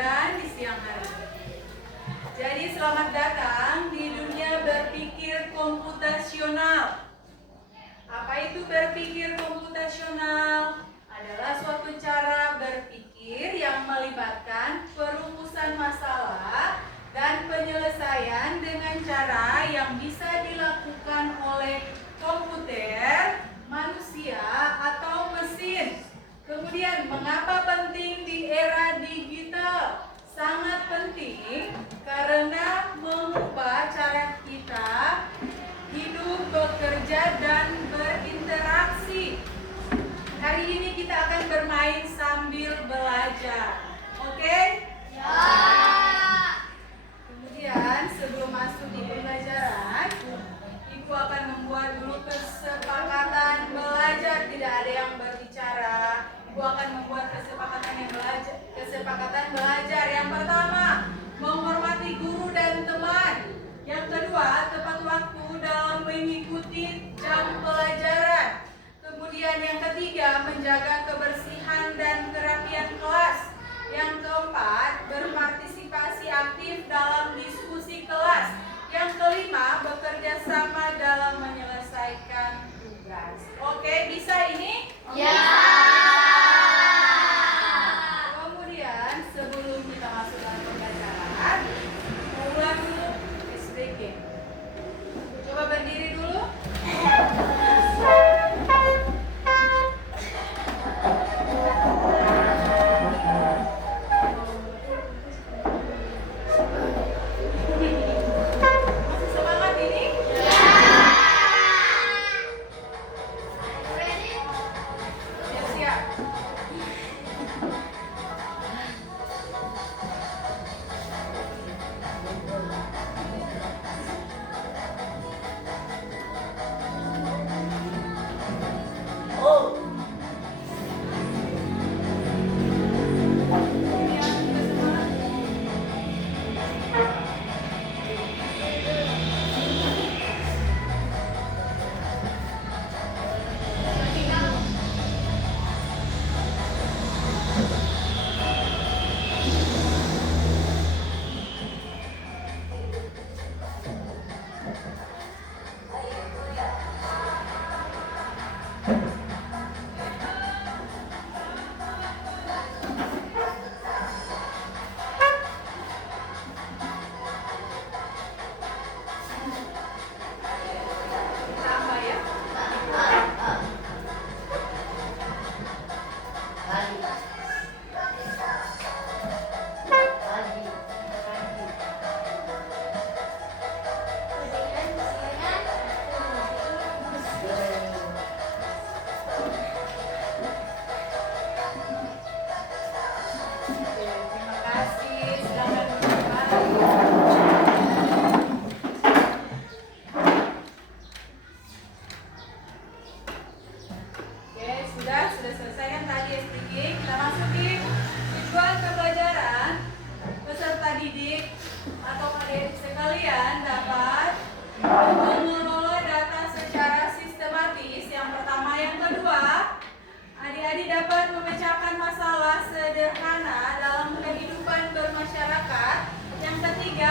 pembelajaran di siang hari ini. Jadi selamat datang di dunia berpikir komputasional. Apa itu berpikir komputasional? Adalah suatu cara berpikir yang melibatkan perumusan masalah dan penyelesaian dengan cara yang bisa dilakukan oleh komputer, manusia, atau mesin. Kemudian, mengapa penting di era digital? Sangat penting karena mengubah cara kita hidup, bekerja, dan berinteraksi. Hari ini kita akan bermain sambil belajar. Oke? Ya. Kemudian sebelum masuk di pembelajaran, Ibu akan membuat dulu kesepakatan belajar. Tidak ada yang berbicara. Ibu akan membuat kesepakatan belajar. Yang pertama, menghormati guru dan teman. Yang kedua, tepat waktu dalam mengikuti jam pelajaran. Kemudian yang ketiga, menjaga kebersihan dan kerapian kelas. Yang keempat, berpartisipasi aktif dalam diskusi kelas. Yang kelima, bekerja sama dalam menyelesaikan tugas. Oke, bisa ini? Ya. Kemudian sebelum kita masuk dalam pembelajaran, ulang dulu SDG. Coba berdiri dulu.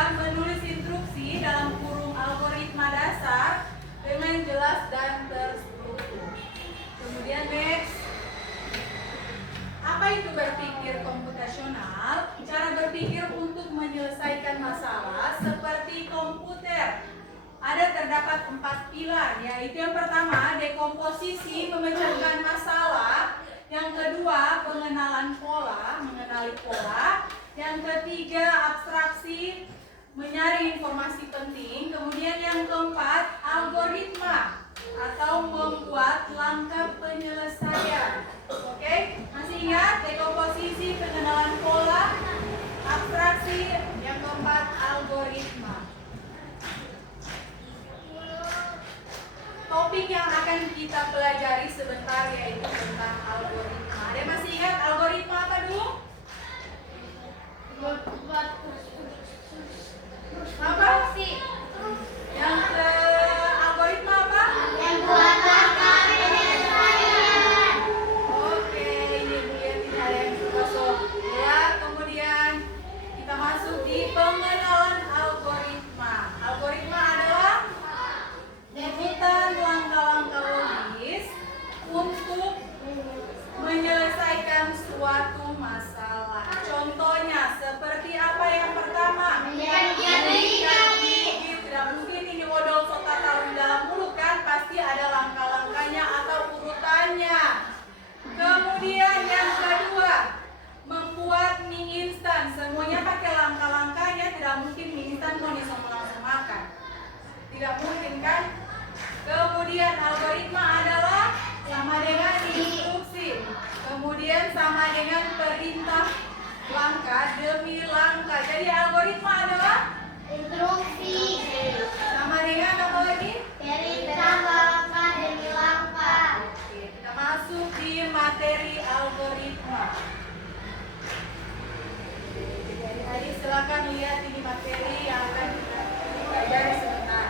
Menulis instruksi dalam kurung algoritma dasar dengan jelas dan terstruktur. Kemudian next, apa itu berpikir komputasional? Cara berpikir untuk menyelesaikan masalah seperti komputer. Terdapat 4 pilar, yaitu yang pertama dekomposisi, memecahkan masalah. Yang kedua pengenalan pola, mengenali pola. Yang ketiga abstraksi, menyaring informasi penting. Kemudian yang keempat algoritma atau membuat langkah penyelesaian. Oke, masih ingat dekomposisi, pengenalan pola, abstraksi, yang keempat algoritma. Topik yang akan kita pelajari sebentar yaitu tentang algoritma. Ada masih ingat algoritma apa dulu? Apa sih? Yang algoritma apa? Yang buat langkah penyelesaian. Oke, ini Bu Yati ada yang masuk. Ya, kemudian mungkin mie instan mau langsung makan. Tidak mungkin kan? Kemudian algoritma adalah sama dengan instruksi. Kemudian sama dengan perintah langkah demi langkah. Jadi algoritma adalah Instruksi. sama dengan apa lagi? Perintah langkah demi langkah. Oke, kita masuk di materi algoritma. Jadi tadi silakan lihat ini materi yang akan kita pelajari sebentar.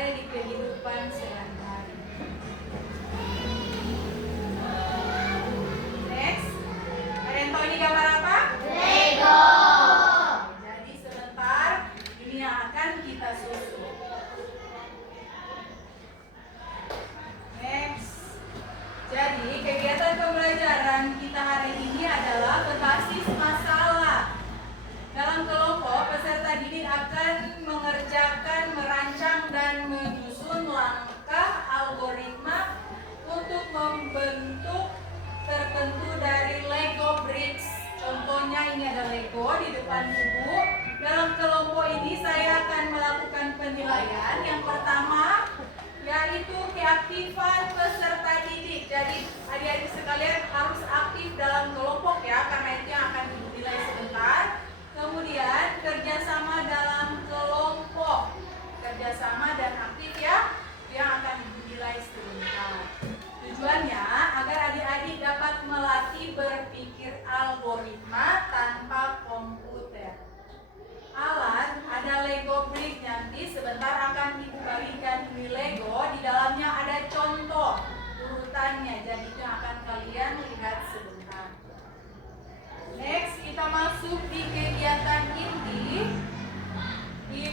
ada di kehidupan sehari-hari. Next, ada yang tahu ini gambar apa? Lego. Jadi sebentar ini yang akan kita susun. Next. Jadi kegiatan pembelajaran kita hari ini adalah berbasis masalah. Dalam kelompok, peserta didik akan mengerjakan, merancang, dan menyusun langkah algoritma untuk membentuk tertentu dari Lego bricks. Contohnya ini ada Lego di depan ibu. Dalam kelompok ini saya akan melakukan penilaian. Yang pertama yaitu keaktifan peserta didik. Jadi adik-adik sekalian harus aktif dalam kelompok ya, karena itu yang akan dinilai sebentar. Kemudian kerjasama dalam kelompok, kerjasama dan aktif ya, yang akan dinilai sebentar. Tujuannya agar adik-adik dapat melatih berpikir algoritma tanpa komputer. Alat ada Lego brick, nanti sebentar akan ibu bagikan ini Lego. Di dalamnya ada contoh urutannya, jadi itu yang akan kalian lihat sebentar. Next, kita masuk di kegiatan inti.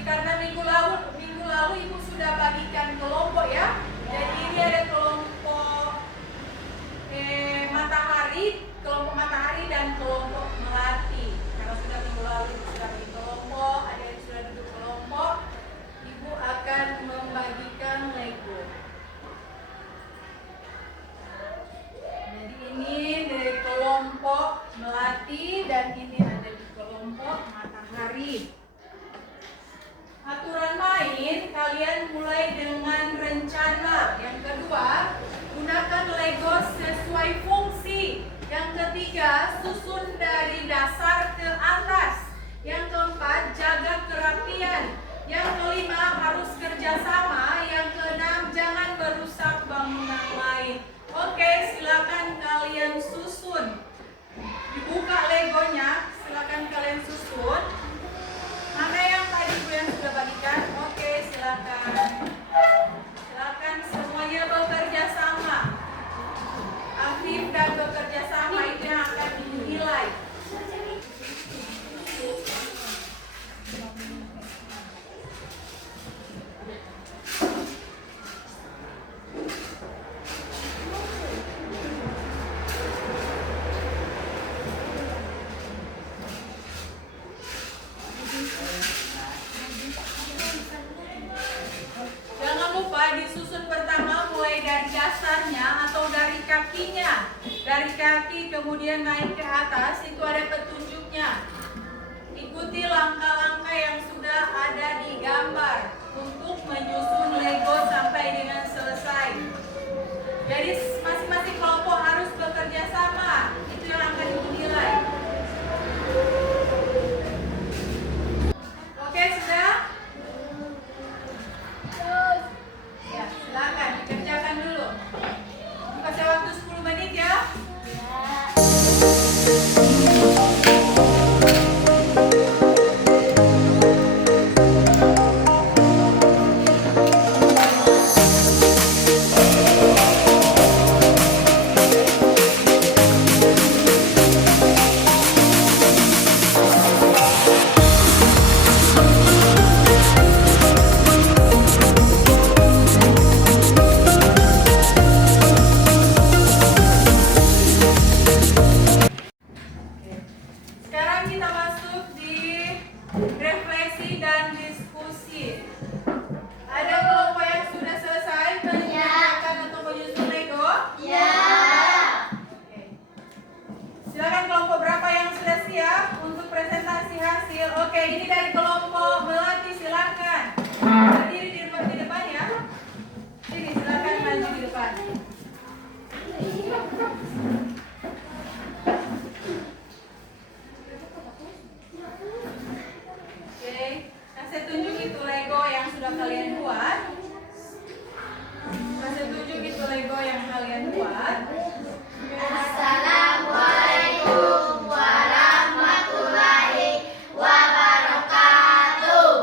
Karena minggu lalu ibu sudah bagikan kelompok ya. Jadi ini ada kelompok kelompok matahari dan kelompok melati. Karena sudah minggu lalu ibu sudah bagi kelompok, ada yang sudah duduk kelompok, ibu akan membagikan Lego. Jadi ini dari kelompok melati dan ini ada di kelompok matahari. Aturan main, kalian mulai dengan rencana. Yang kedua, gunakan Lego sesuai fungsi. Yang ketiga, susun dari dasar ke atas. Yang keempat, jaga kerapian. Yang kelima, harus kerjasama. Yang keenam, jangan merusak bangunan lain. Oke, silakan kalian susun. Dibuka Legonya, silakan kalian susun. Mana yang tadi Bu yang sudah bagikan? Oke, silakan. Silakan semuanya bekerja sama. Aktif dan bekerja sama itu yang akan dinilai. Jangan lupa disusun pertama mulai dari dasarnya atau dari kakinya. Dari kaki kemudian naik ke atas, itu ada petunjuknya. Ikuti langkah-langkah yang sudah ada di gambar untuk menyusun Lego sampai dengan selesai. Jadi masing-masing kelompok harus bekerja sama. Itu yang akan dinilai. Oke, sudah? Ya, silakan dikerjakan dulu. Kasih waktu 10 menit ya. Sekarang kita masuk di refleksi dan diskusi. Ada kelompok yang sudah selesai mengerjakan atau menyusun Lego? Ya. Oke. Silakan kelompok berapa yang sudah siap untuk presentasi hasil? Oke, ini dari kelompok melati, silakan. Berdiri di depan ya. Sini, silakan maju di depan. Oke, saya tunjuk itu Lego yang sudah kalian buat. Saya tunjuk itu Lego yang kalian buat. Assalamualaikum warahmatullahi wabarakatuh.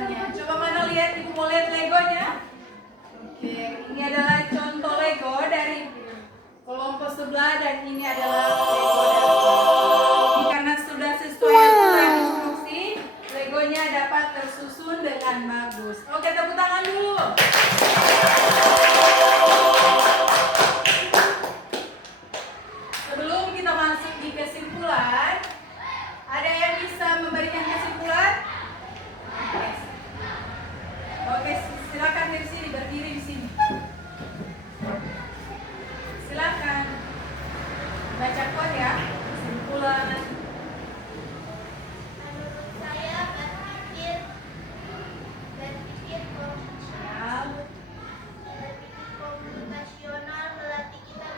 pengerjaannya. Coba mana lihat, Ibu mau lihat Legonya? Oke, ini adalah contoh Lego dari kelompok sebelah dan ini adalah Lego dari karena sudah sesuai aturan instruksi, Legonya dapat tersusun dengan bagus. Oke, tepuk tangan dulu. Sebelum kita masuk di kesimpulan, ada yang bisa memberikan kesimpulan? Oke, silakan dari sini, berdiri di sini. Silakan baca quote ya, kesimpulan. Menurut saya berpikir komputasional melatih kita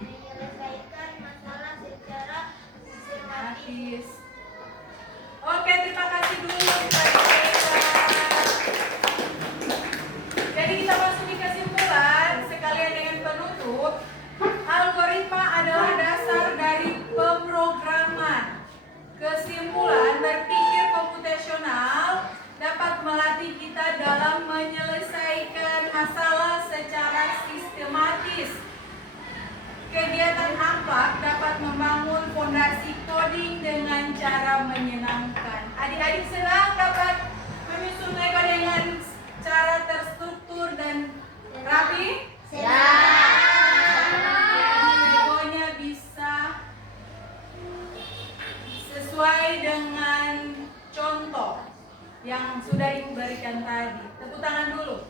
menyelesaikan masalah secara sistematis. Oke, terima kasih dulu kepada mereka. Jadi kita masuk di kesimpulan sekalian dengan penutup. Algoritma adalah dasar dari pemrograman. Kesimpulan, berpikir komputasional dapat melatih kita dalam menyelesaikan masalah secara sistematis. Kegiatan Amplak dapat membangun fondasi coding dengan cara menyenangkan. Adik-adik senang dapat menyusun Lego dengan cara terstruktur dan rapi? Legonya bisa sesuai dengan contoh yang sudah Ibu berikan tadi. Tepuk tangan dulu.